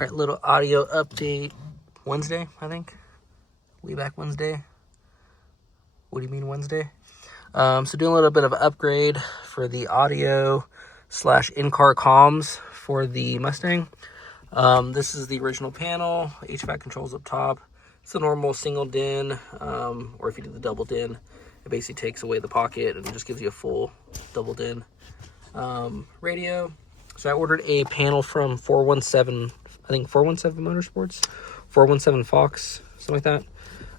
All right, little audio update. Wednesday, I think. Way back Wednesday. What do you mean Wednesday? So doing a little bit of upgrade for the audio / in-car comms for the Mustang. This is the original panel. HVAC controls up top. It's a normal single DIN, or if you do the double DIN, it basically takes away the pocket and just gives you a full double DIN radio. So I ordered a panel from 417, I think 417 Motorsports, 417 Fox, something like that.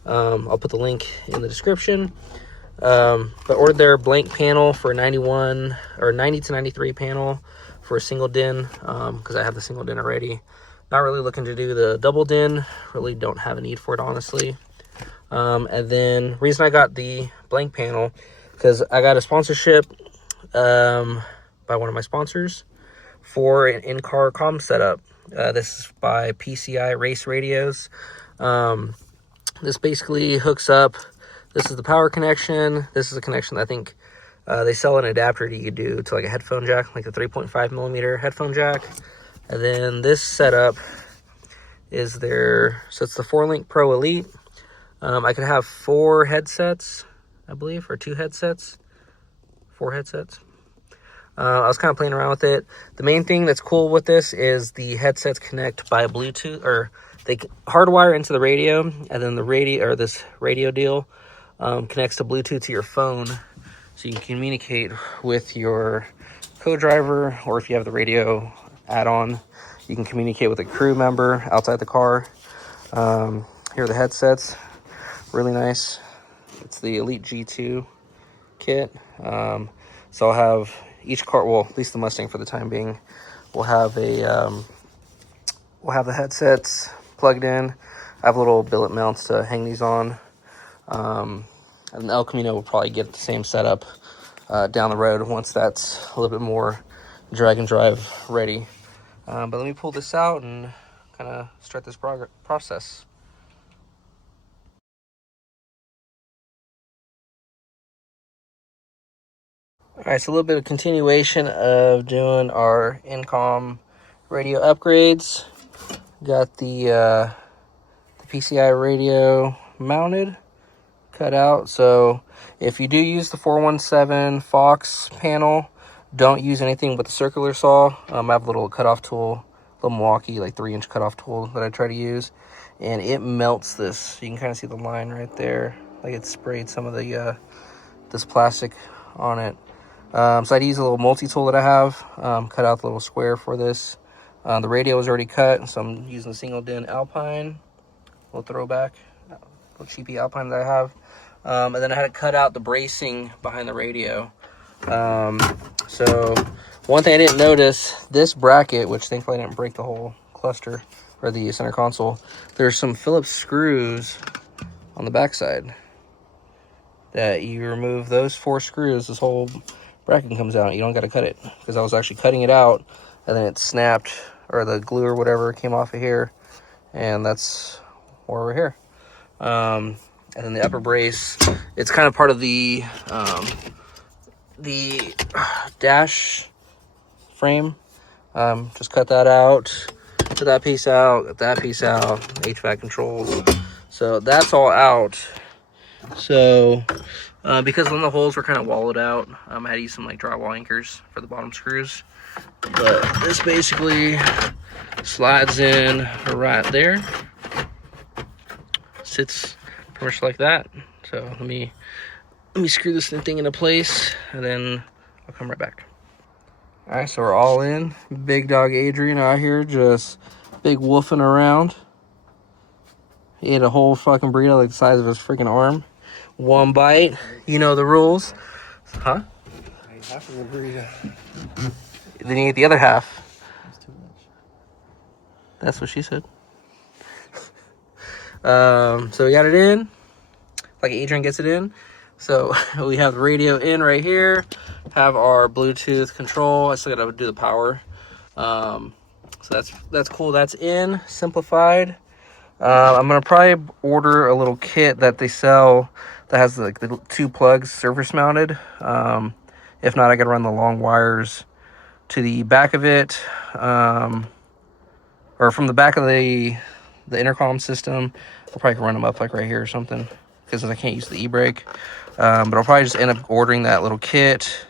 I'll put the link in the description. But ordered their blank panel for 91 or 90 to 93 panel for a single DIN, because I have the single DIN already. Not really looking to do the double DIN. Really don't have a need for it, honestly. And then reason I got the blank panel, because I got a sponsorship by one of my sponsors for an in-car comm setup. This is by PCI Race Radios. This basically hooks up. This is the power connection. This is a connection that I think they sell an adapter that you could do to like a headphone jack, like a 3.5 millimeter headphone jack. And then this setup is their, so it's the 4-Link Pro Elite. I could have 4 headsets, I believe, or 2 headsets, 4 headsets. I was kind of playing around with it. The main thing that's cool with this is the headsets connect by Bluetooth, or they hardwire into the radio, and then the radio, or this radio deal, connects to Bluetooth to your phone, so you can communicate with your co-driver, or if you have the radio add-on, you can communicate with a crew member outside the car. Here are the headsets, really nice. It's the Elite G2 kit. So I'll have each car, well, at least the Mustang for the time being, will have a we'll have the headsets plugged in. I have little billet mounts to hang these on. And the El Camino will probably get the same setup down the road once that's a little bit more drag and drive ready. But let me pull this out and kind of start this process. All right, so a little bit of continuation of doing our in-comm radio upgrades. Got the PCI radio mounted, cut out. So if you do use the 417 Fox panel, don't use anything but the circular saw. I have a little cutoff tool, a little Milwaukee, like 3-inch cutoff tool that I try to use, and it melts this. You can kind of see the line right there, like it sprayed some of the this plastic on it. So I'd use a little multi-tool that I have, cut out the little square for this. The radio was already cut, so I'm using the single DIN Alpine, little throwback, little cheapy Alpine that I have. And then I had to cut out the bracing behind the radio. So one thing I didn't notice, this bracket, which thankfully I didn't break the whole cluster or the center console, there's some Phillips screws on the backside that you remove those 4 screws, this whole bracket comes out. You don't got to cut it, because I was actually cutting it out and then it snapped, or the glue or whatever came off of here, and that's why we're here. And then the upper brace, it's kind of part of the dash frame. Just cut that out, put that piece out, got that piece out, HVAC controls. So that's all out. So because when the holes were kind of wallowed out, I had to use some like drywall anchors for the bottom screws. But this basically slides in right there, sits pretty much like that. So let me screw this thing into place, and then I'll come right back. All right, so we're all in. Big dog Adrian out here just big wolfing around. He ate a whole fucking burrito like the size of his freaking arm. One bite, you know the rules. Huh? I ate half of the burrito. Then you ate the other half. That's too much. That's what she said. So we got it in, like Adrian gets it in. So we have the radio in right here, have our Bluetooth control. I still gotta do the power. So that's cool. That's in, simplified. I'm gonna probably order a little kit that they sell that has like the 2 plugs surface mounted. If not, I gotta run the long wires to the back of it, or or from the back of the intercom system. I'll probably run them up like right here or something, because I can't use the e-brake. But I'll probably just end up ordering that little kit,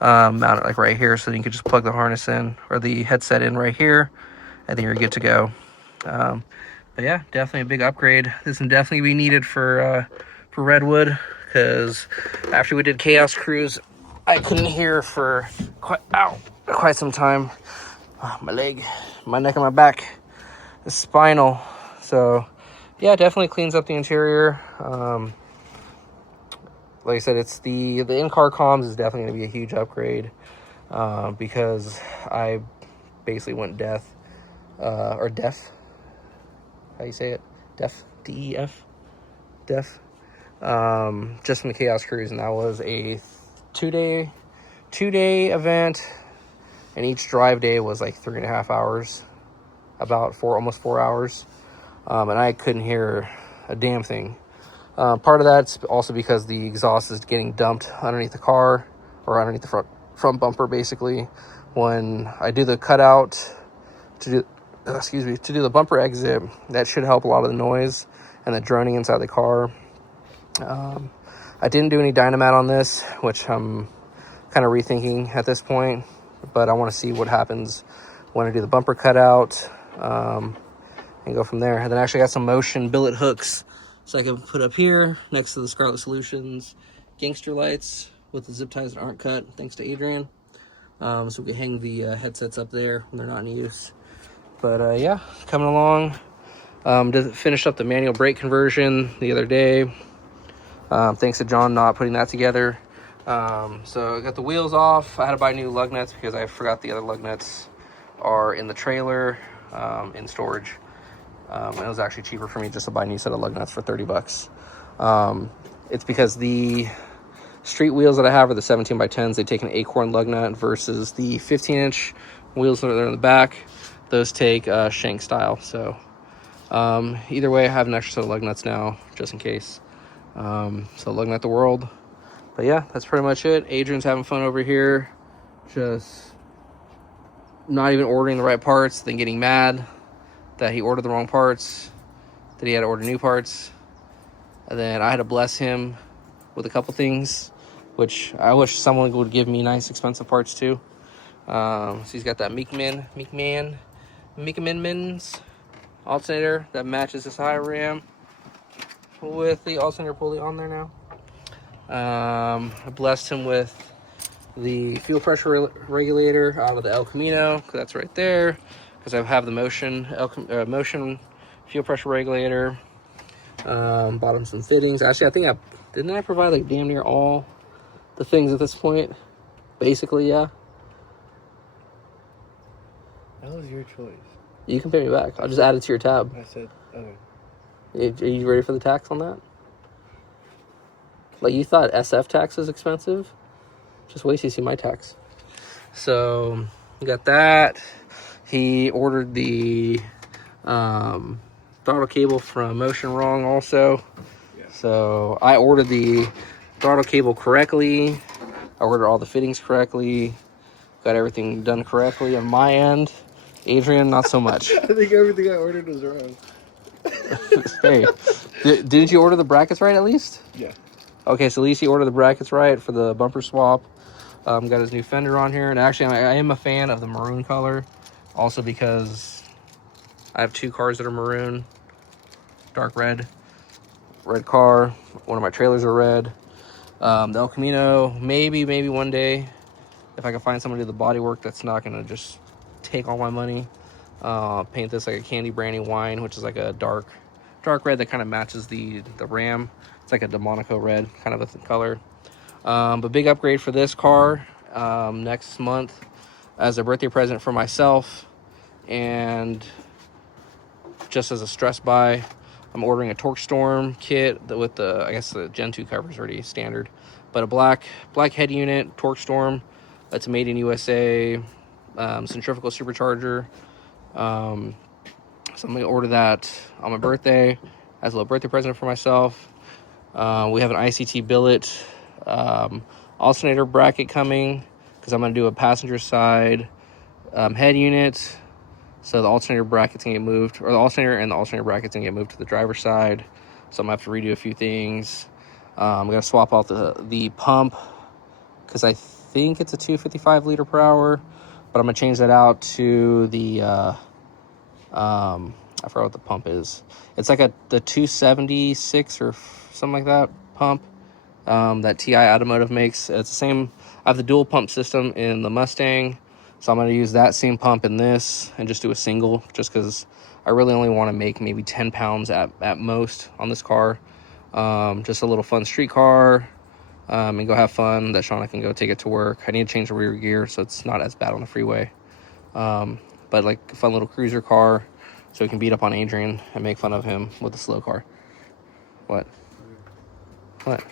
mount it like right here, so then you can just plug the harness in or the headset in right here, and then you're good to go. But yeah, definitely a big upgrade. This will definitely be needed for Redwood, because after we did Chaos Cruise, I couldn't hear for quite some time. My leg, my neck, and my back is spinal. So yeah, definitely cleans up the interior. Like I said, it's the in-car comms is definitely going to be a huge upgrade, because I basically went deaf. How you say it? Deaf, DEF, deaf. Just from the Chaos Cruise, and that was a two-day event, and each drive day was like 3.5 hours, about almost 4 hours, and I couldn't hear a damn thing. Part of that's also because the exhaust is getting dumped underneath the car, or underneath the front bumper, basically. When I do the cutout to do the bumper exit, that should help a lot of the noise and the droning inside the car. I didn't do any Dynamat on this, which I'm kind of rethinking at this point, but I want to see what happens when I do the bumper cutout, and go from there. And then I actually got some motion billet hooks, so I can put up here next to the Scarlet Solutions gangster lights with the zip ties that aren't cut, thanks to Adrian. So we can hang the headsets up there when they're not in use. But yeah, coming along. Finished up the manual brake conversion the other day. Thanks to John not putting that together. So I got the wheels off. I had to buy new lug nuts because I forgot the other lug nuts are in the trailer, in storage. And it was actually cheaper for me just to buy a new set of lug nuts for $30. It's because the street wheels that I have are the 17x10s. They take an Acorn lug nut versus the 15-inch wheels that are in the back. Those take shank style. So either way, I have an extra set of lug nuts now, just in case. So lug nut the world. But yeah, that's pretty much it. Adrian's having fun over here, just not even ordering the right parts, then getting mad that he ordered the wrong parts, that he had to order new parts. And then I had to bless him with a couple things, which I wish someone would give me nice, expensive parts too. So he's got that Meekman's alternator that matches his high ram with the alternator pulley on there now. I blessed him with the fuel pressure regulator out of the El Camino, because that's right there, because I have the motion fuel pressure regulator. Bought him some fittings. Actually, I think didn't I provide like damn near all the things at this point? Basically, yeah. That was your choice. You can pay me back. I'll just add it to your tab. I said, okay. Are you ready for the tax on that? Like, you thought SF tax was expensive? Just wait till you see my tax. So, we got that. He ordered the throttle cable from Motion wrong also. Yeah. So, I ordered the throttle cable correctly. I ordered all the fittings correctly. Got everything done correctly on my end. Adrian, not so much. I think everything I ordered was wrong. Hey, didn't you order the brackets right at least? Yeah. Okay, so at least he ordered the brackets right for the bumper swap. Got his new fender on here. And actually, I am a fan of the maroon color. Also because I have two cars that are maroon. Dark red. Red car. One of my trailers are red. The El Camino, maybe one day, if I can find someone to do the body work that's not going to just take all my money. Paint this like a candy brandy wine, which is like a dark red that kind of matches the ram. It's like a Delmonico red kind of a color. But big upgrade for this car next month as a birthday present for myself, and just as a stress buy, I'm ordering a Torque Storm kit with the, I guess the Gen 2 cover is already standard, but a black head unit Torque Storm. That's made in USA, centrifugal supercharger. So I'm gonna order that on my birthday as a little birthday present for myself. We have an ICT billet alternator bracket coming, because I'm gonna do a passenger side head unit. So the alternator bracket's gonna get moved, or the alternator and the alternator bracket's gonna get moved to the driver's side. So I'm gonna have to redo a few things. I'm gonna swap out the pump because I think it's a 255 liter per hour, but I'm gonna change that out to the I forgot what the pump is. It's like the 276 or something like that pump that TI Automotive makes. It's the same. I have the dual pump system in the Mustang, so I'm going to use that same pump in this and just do a single, just because I really only want to make maybe 10 pounds at most on this car. Just a little fun street car, and go have fun. That Shauna can go take it to work. I need to change the rear gear so it's not as bad on the freeway. But like a fun little cruiser car, so we can beat up on Adrian and make fun of him with the slow car. What? What?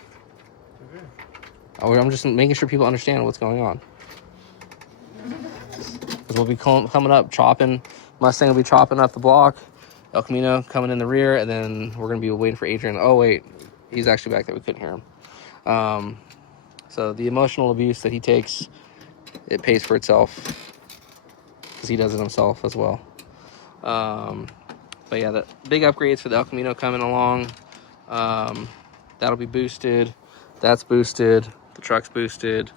Oh, I'm just making sure people understand what's going on. Because we'll be coming up, chopping. Mustang will be chopping up the block. El Camino coming in the rear, and then we're going to be waiting for Adrian. Oh, wait. He's actually back there. We couldn't hear him. So the emotional abuse that he takes, it pays for itself. Because he does it himself as well. But yeah, the big upgrades for the El Camino coming along. That'll be boosted. That's boosted. The truck's boosted.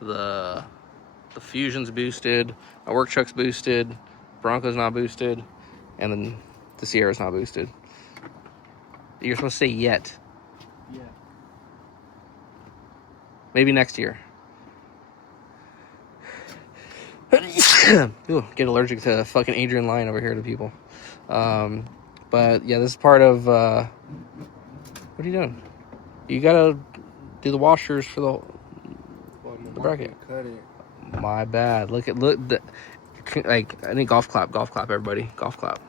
The Fusion's boosted. My work truck's boosted. Bronco's not boosted. And then the Sierra's not boosted. You're supposed to say yet. Yeah. Maybe next year. Ooh, get allergic to fucking Adrian lying over here to people. But yeah, this is part of what are you doing? You gotta do the washers for the bracket. Cut it. My bad. Look, like, I need golf clap, everybody, golf clap.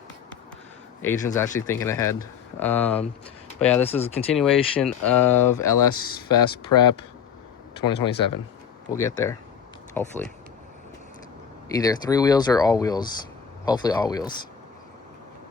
Adrian's actually thinking ahead. But yeah, this is a continuation of LS Fest Prep 2027. We'll get there, hopefully. Either 3 wheels or all wheels. Hopefully all wheels.